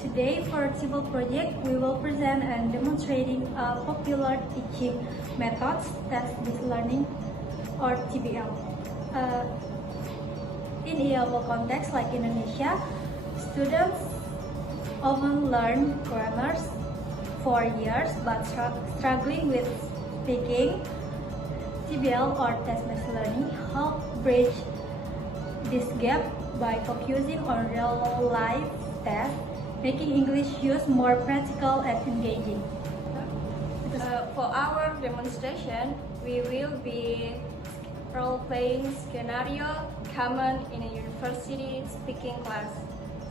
Today, for Civil Project, we will present and demonstrating popular teaching methods, test-based learning, or TBL. In ELO context like Indonesia, students often learn grammars for years but struggling with speaking. TBL or test-based learning help bridge this gap by focusing on real-life tests, making English use more practical and engaging. For our demonstration, we will be role-playing scenario common in a university speaking class.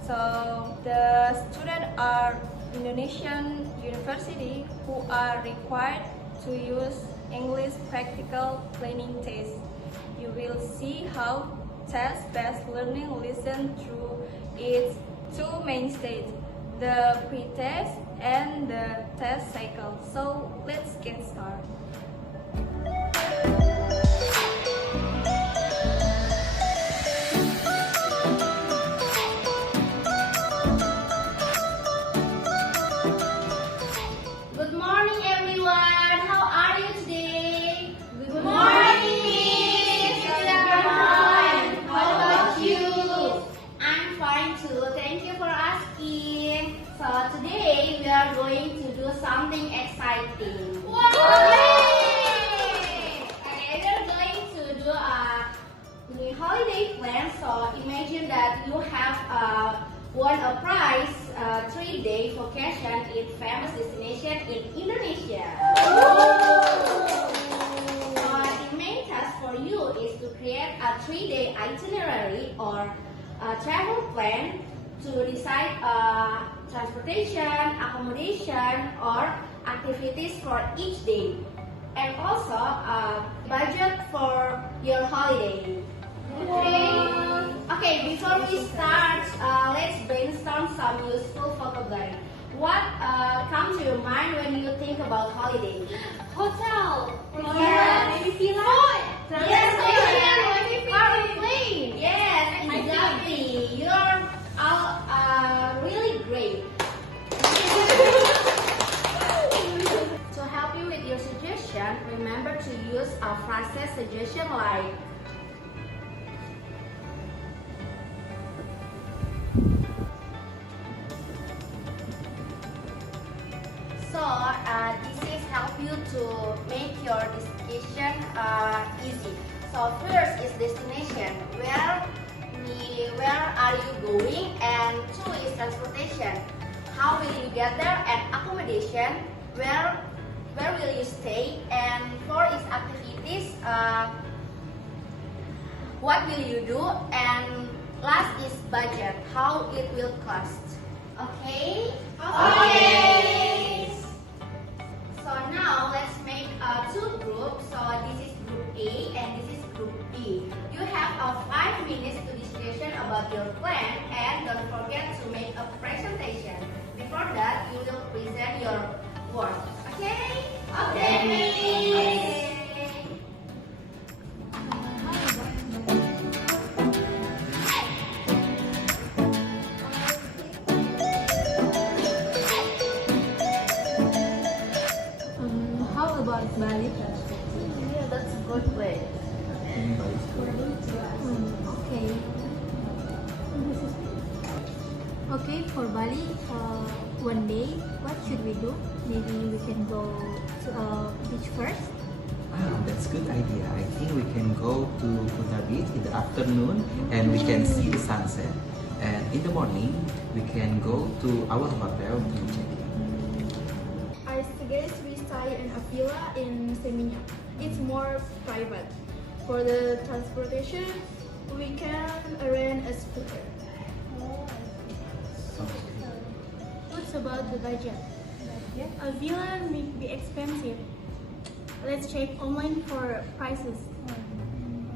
So the students are Indonesian university who are required to use English practical planning test. You will see how test-based learning listen through its two main stages, the pre-test and the test cycle. So let's get started. Good morning, everyone. How are you today? Good morning, Miss. How about you? I'm fine too. Thank you for asking. So today we are going to do something exciting. Okay, we are going to do a holiday plan. So imagine that you have won a prize 3-day vacation in famous destination in Indonesia. The main task for you is to create a 3-day itinerary or a travel plan to decide transportation, accommodation, or activities for each day, and also budget for your holiday. Okay, before we start, let's brainstorm some useful vocabulary. What comes to your mind when you think about holiday? Hotel. Yes. Maybe villa. Yes, Transportation. airplane. Yes, exactly. You're all really great. To help you with your suggestion, remember to use a phrase suggestion like this is help you to make your decision easy. So first is destination, where are you going, and 2 is transportation, how will you get there, and accommodation, where will you stay, and 4 is activities, what will you do, and last is budget, how it will cost. Okay? Okay. So now let's make 2 groups. So this is group A and this is group B. You have 5 minutes to discussion about your plan, and don't forget to make a presentation. Before that, you will present your work. Okay? Okay, Miss. How about Bali? Yeah, that's a good place. Okay. Okay, for Bali, one day, what should we do? Maybe we can go to beach first. That's a good idea. I think we can go to Kuta Beach in the afternoon and we can see the sunset. And in the morning, we can go to our hotel to check in. I suggest we stay in a villa in Seminyak. It's more private. For the transportation, we can arrange a scooter. What's about the budget? A villa may be expensive. Let's check online for prices.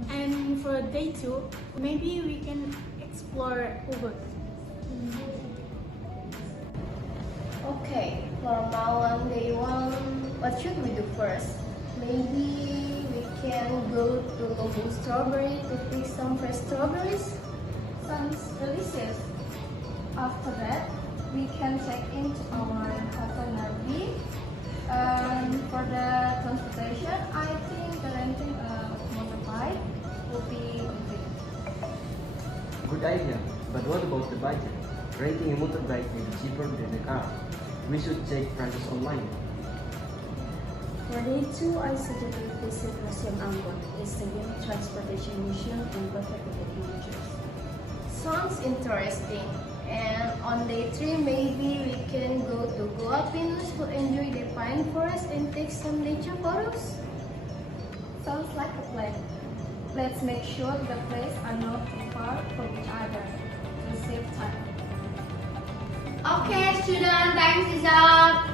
And for day 2, maybe we can explore Ubud. Okay, for Malang day 1, what should we do first? Maybe we can go to Lubung Strawberry to pick some fresh strawberries. Sounds delicious. After that, we can check into our hotel lobby. And for the transportation, I think the renting a motorbike will be good. Good idea, but what about the budget? Renting a motorbike may be cheaper than a car. We should check prices online. For day 2, I suggest you visit Museum Ambon. It's a unique transportation museum and perfect with images. Sounds interesting. And on day 3, maybe we can go to Goa Pinus to enjoy the pine forest and take some nature photos. Sounds like a plan. Let's make sure the places are not too far from each other to save time. Okay, student, time is up.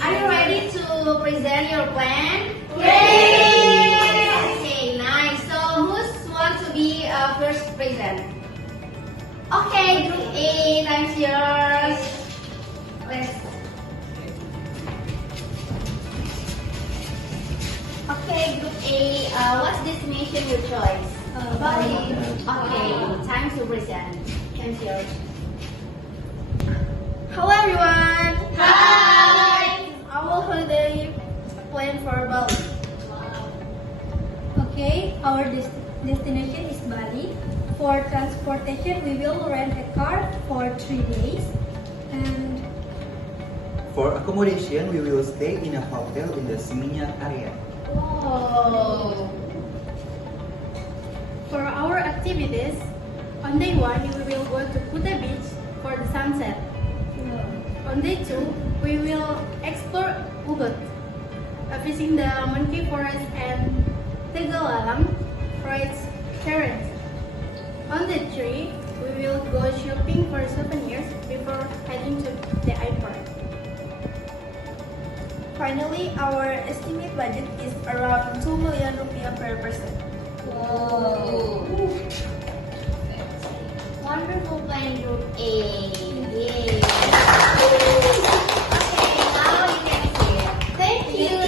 Are you ready to present your plan? Yes! Okay, nice. So, who wants to be first present? Okay, group A, time's yours. Let's. Okay, group A, what's destination you choice? Bali. Okay, time to present. Time's yours. Hello everyone! Hi! Our holiday plan for Bali. Okay, our destination is Bali. For transportation, we will rent a car for 3 days. And For accommodation, we will stay in a hotel in the Seminyak area. Whoa! For our activities, on day 1, we will go to Kuta Beach for the sunset. On day 2, we will explore Ubud, visiting the monkey forest and Tegalalang for its terrain. On day 3, we will go shopping for souvenirs before heading to the airport. Finally, our estimate budget is around 2 million rupiah per person. Whoa! Wonderful plan, Group A. Yay! Okay, now you can see it. Thank you.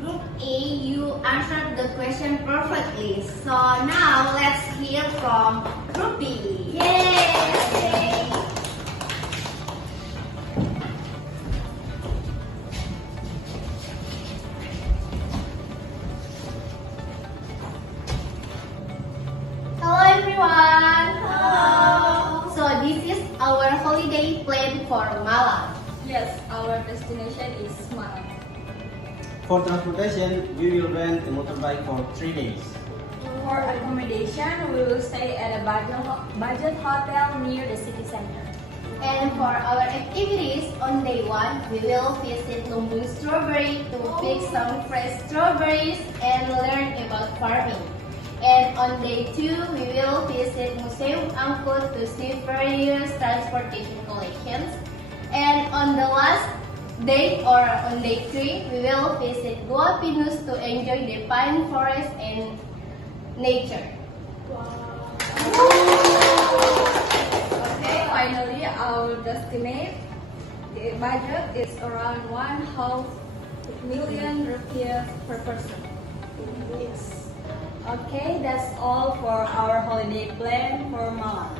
Group A, you answered the question perfectly. So now let's hear from Group B. Yay! Hello everyone. Hello. So this is our holiday plan for Malang. Yes, our destination is Malang. For transportation, we will rent a motorbike for 3 days. For accommodation, we will stay at a budget hotel near the city center. And for our activities, on day 1, we will visit Lumbung Strawberry to pick some fresh strawberries and learn about farming. And on day 2, we will visit Museum Angkut to see various transportation collections. And on the last day or on day 3, we will visit Goa Pinus to enjoy the pine forest and nature. Okay, finally, our estimate the budget is around 1/2 million rupiah per person. Yes. Okay, that's all for our holiday plan for Malang.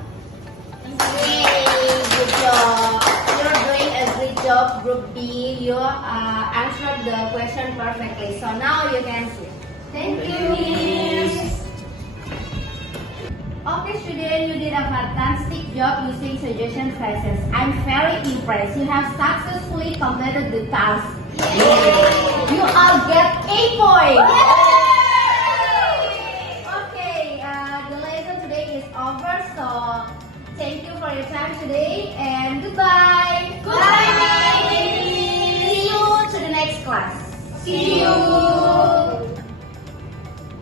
Yay! Good job. You're doing a great job, Group B. You answered the question perfectly. So now you can sit. Thank you, Miss. Okay, student, you did a fantastic job using suggestion phrases. I'm very impressed. You have successfully completed the task. You all get a point. Okay, the lesson today is over. So thank you for your time today and goodbye. Goodbye. See you to the next class. See you.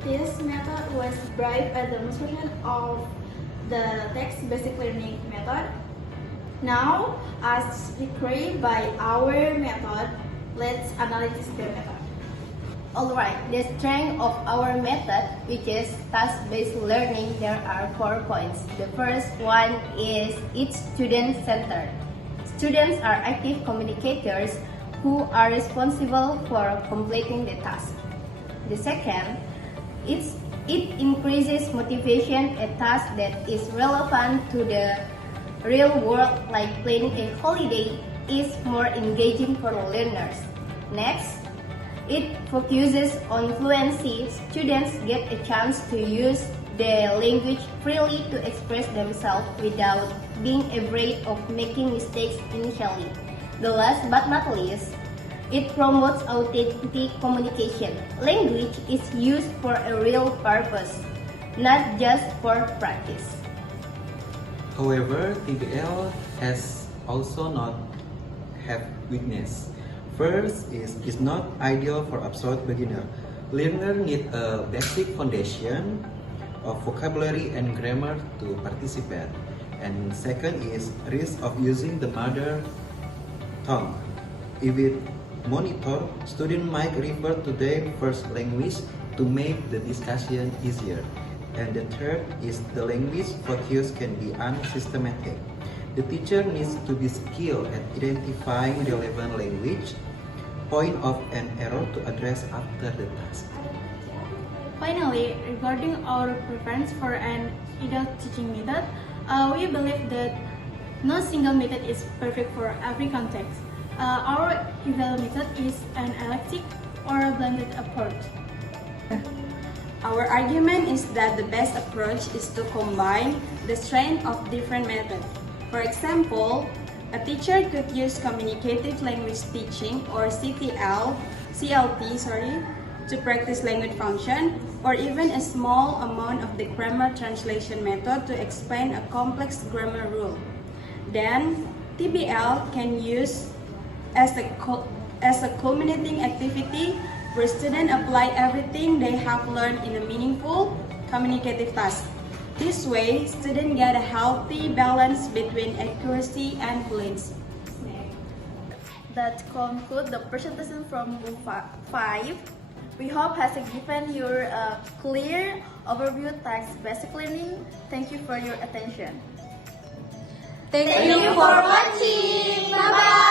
This method was derived as a demonstration of the text basic learning method. Now, as required by our method, let's analyze the method. Alright, the strength of our method, which is task-based learning, there are 4 points. The first one is it's student-centered. Students are active communicators who are responsible for completing the task. The second It increases motivation, a task that is relevant to the real world, like planning a holiday, is more engaging for learners. Next, it focuses on fluency. Students get a chance to use the language freely to express themselves without being afraid of making mistakes initially. The last but not least, it promotes authentic communication. Language is used for a real purpose, not just for practice. However, TBL has also not have weakness. First is not ideal for absolute beginner. Learner need a basic foundation of vocabulary and grammar to participate. And second is risk of using the mother tongue. If it monitor, student might refer to their first language to make the discussion easier. And the third is the language focus can be unsystematic. The teacher needs to be skilled at identifying relevant language, point of an error to address after the task. Finally, regarding our preference for an ideal teaching method, we believe that no single method is perfect for every context. Our eval method is an eclectic or a blended approach. Our argument is that the best approach is to combine the strength of different methods. For example, a teacher could use communicative language teaching or CLT, to practice language function, or even a small amount of the grammar translation method to explain a complex grammar rule. Then, TBL can use as a culminating activity where students apply everything they have learned in a meaningful, communicative task. This way, students get a healthy balance between accuracy and fluency. That concludes the presentation from Group 5. We hope has given you a clear overview text basic learning. Thank you for your attention. Thank you for watching. Bye-bye.